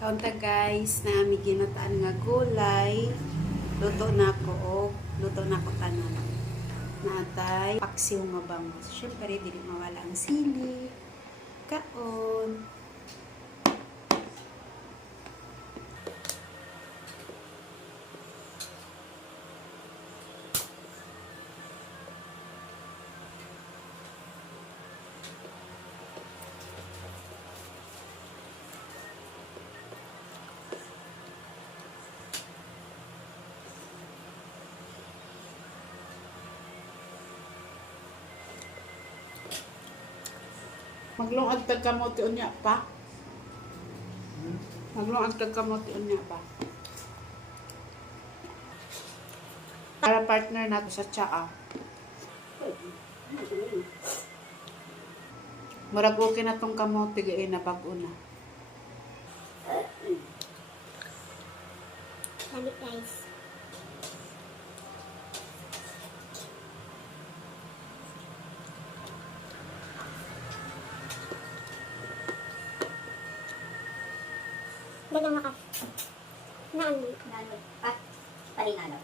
Kaunta guys, na ami ginataan nga gulay. Luto na ko og luto na ko tanan. Natay paksiw nga bangus. Syempre dili mawala ang sili. Kaon. Maglungag tag kamote unya pa. Maglungag tag kamote unya pa. Para partner nato sa tsaa. Murag okay na tong kamote gay na bag-o na. Lamig guys. Dagang maka. Naan mo? Nalo. Ah, palinalo.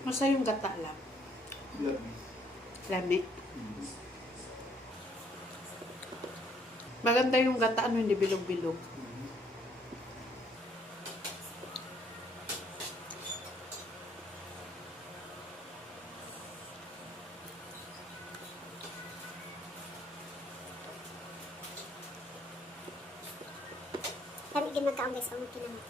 Masa yung gata lang. Lami. Maganda yung gata, ano hindi bilog-bilog. Lamig din magkaon guys. Pag magkinamot.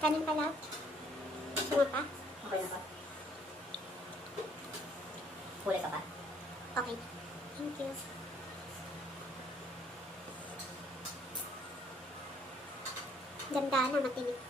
Kanin pala. Bunga pa? Okay na ba? Huli ka pa? Okay. Thank you. Ganda na matinig.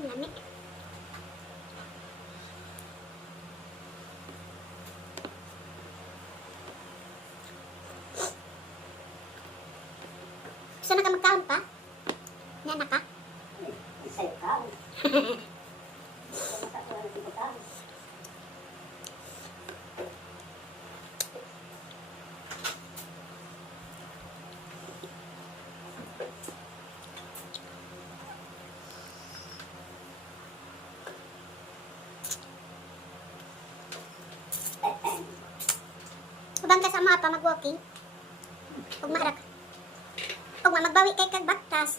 Lamig. Gusto na ka magkaon pa? Yan na ka? Sa'yo ka. Masakura na si Butang. Ubang kasama pa mag-walking. Ug marak. Ug magbawi kay kag baktas.